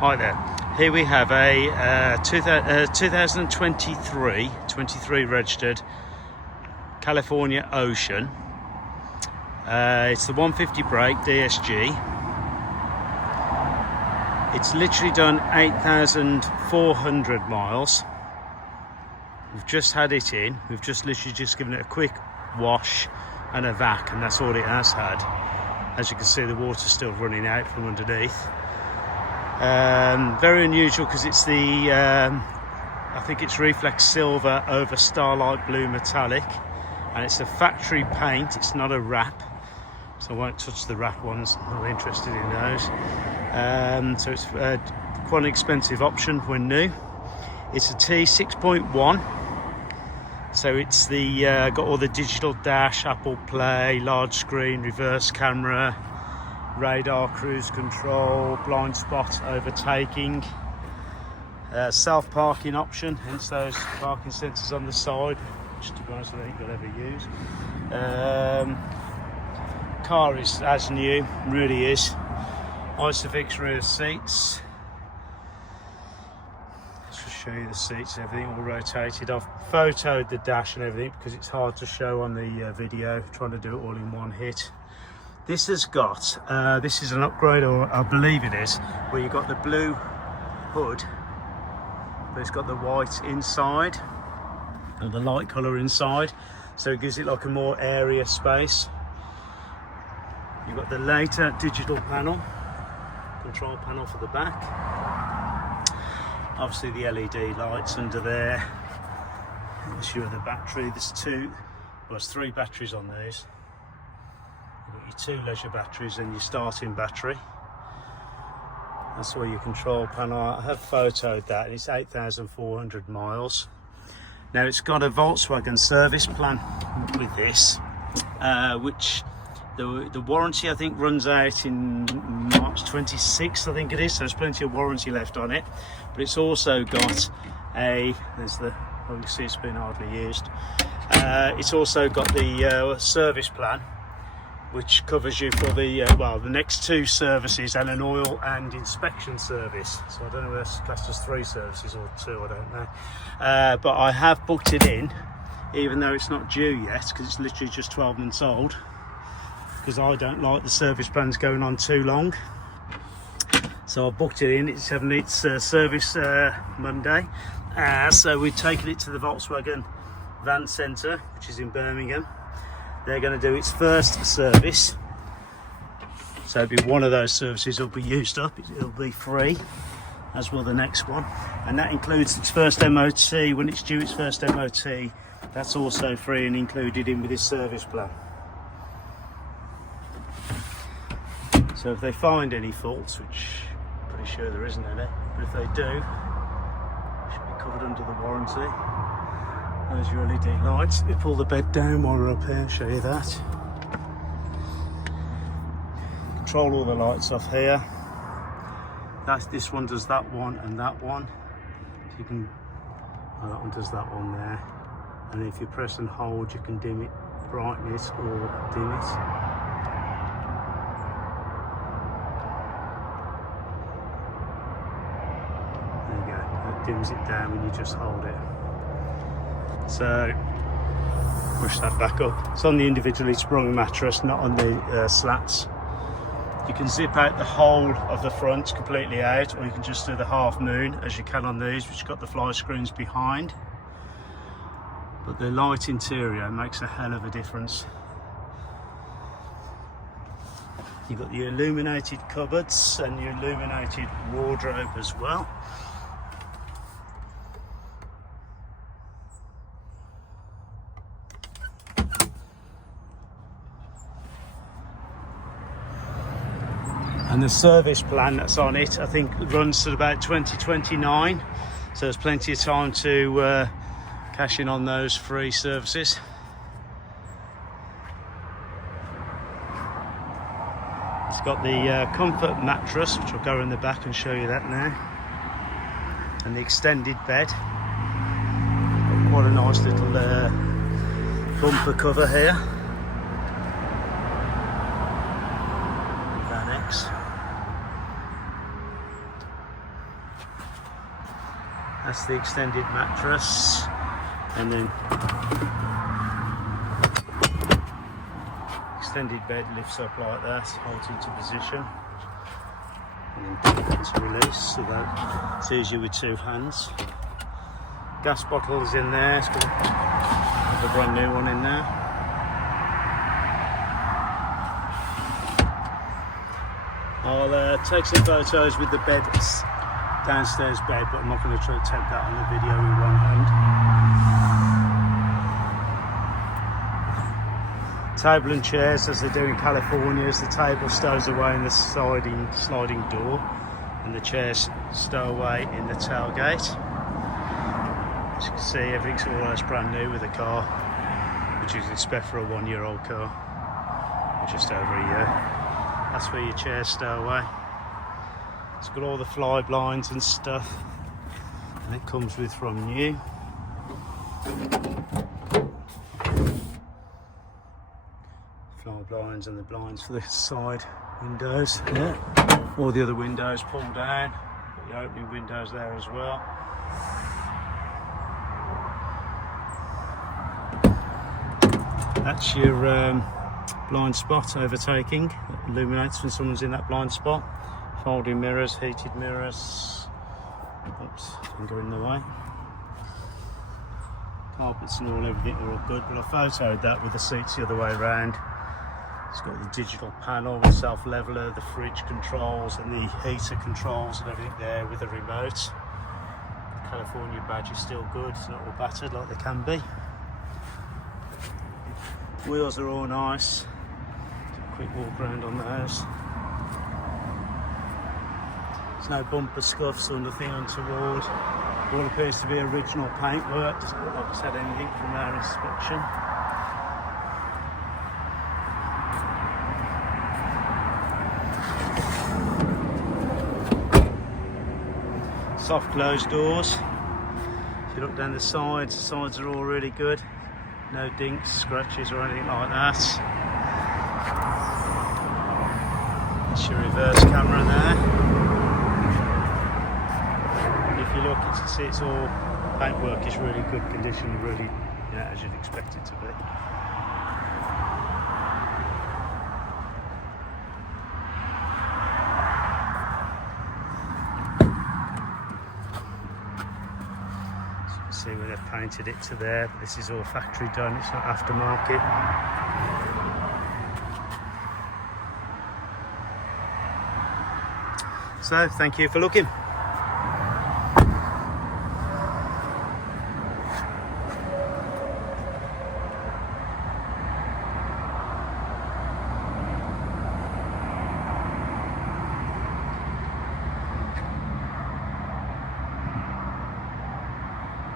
Hi there. Here we have a 2023 registered California Ocean. It's the 150 brake DSG. It's literally done 8,400 miles. We've just had it in. We've just given it a quick wash and a vac, and that's all it has had. As you can see, the water's still running out from underneath. Very unusual because it's the I think it's reflex silver over starlight blue metallic, and it's a factory paint. It's not a wrap, so I won't touch the wrap ones. I'm not interested in those. So it's quite an expensive option when new. It's a T6.1, so it's the got all the digital dash, Apple Play, large screen, reverse camera, radar, cruise control, blind spot overtaking, self-parking option, hence those parking sensors on the side, which to be honest I don't think I'll ever use. Car is as new, really is. Isofix rear seats. Let's just show you the seats, everything all rotated. I've photoed the dash and everything because it's hard to show on the video, trying to do it all in one hit. This has got, this is an upgrade, or I believe it is, where you've got the blue hood, but it's got the white inside, and the light colour inside, so it gives it like a more area space. You've got the later digital panel, control panel for the back. Obviously the LED lights under there. I'll show you the battery. There's three batteries on these. You've got your two leisure batteries and your starting battery. That's where your control panel. I have photoed that, and it's 8,400 miles. Now it's got a Volkswagen service plan with this, which the warranty I think runs out in March 26th, I think it is, so there's plenty of warranty left on it. But it's also got you can see it's been hardly used. It's also got the service plan, which covers you for the next two services and an oil and inspection service. So I don't know whether that's classed as 3 services or 2, I don't know. But I have booked it in, even though it's not due yet, because it's literally just 12 months old, because I don't like the service plans going on too long. So I booked it in. It's having its service Monday. So we've taken it to the Volkswagen Van Centre, which is in Birmingham. They're going to do its first service, so it'll be one of those services will be used up. It'll be free, as will the next one, and that includes its first MOT. When it's due its first MOT, that's also free and included in with this service plan. So if they find any faults, which I'm pretty sure there isn't any, but if they do, it should be covered under the warranty. There's your LED lights. Let me pull the bed down while we're up here, show you that. Control all the lights off here. This one does that one and that one. So you can, that one does that one there. And if you press and hold, you can dim it, brighten it or dim it. There you go, it dims it down when you just hold it. So push that back up. It's on the individually sprung mattress, not on the slats. You can zip out the whole of the front completely out, or you can just do the half moon as you can on these, which got the fly screens behind. But the light interior makes a hell of a difference. You've got the illuminated cupboards and your illuminated wardrobe as well. And the service plan that's on it, I think, runs to about 2029. So there's plenty of time to cash in on those free services. It's got the comfort mattress, which I'll go in the back and show you that now. And the extended bed. Got quite a nice little bumper cover here. That's the extended mattress, and then extended bed lifts up like that, holds into position, and then it's released, so that sees you with two hands. Gas bottle is in there, it's got a brand new one in there. I'll take some photos with the bed, downstairs bed, but I'm not going to try to take that on the video with one hand. Table and chairs, as they do in California, as the table stows away in the sliding door, and the chairs stow away in the tailgate. As you can see, everything's almost brand new with the car, which you expect for a 1-year-old car, or just over a year. That's where your chairs stow away. It's got all the fly blinds and stuff, and it comes with from new. Fly blinds and the blinds for the side windows. Yeah. All the other windows pull down. Got the opening windows there as well. That's your blind spot overtaking. It illuminates when someone's in that blind spot. Folding mirrors, heated mirrors. Oops, finger in the way. Carpets and everything are all good, but I photoed that with the seats the other way around. It's got the digital panel, the self-leveler, the fridge controls and the heater controls and everything there with a remote. The California badge is still good, it's not all battered like they can be. Wheels are all nice. Quick walk around on those. There's no bumper scuffs or nothing untoward. All appears to be original paintwork. Doesn't look like it's had anything from our inspection. Soft closed doors. If you look down the sides are all really good. No dinks, scratches or anything like that. That's your reverse camera there. And if you look, you can see it's all paintwork is really good condition, really, as you'd expect it to be. See where they've painted it to there, but this is all factory done, it's not aftermarket. So thank you for looking.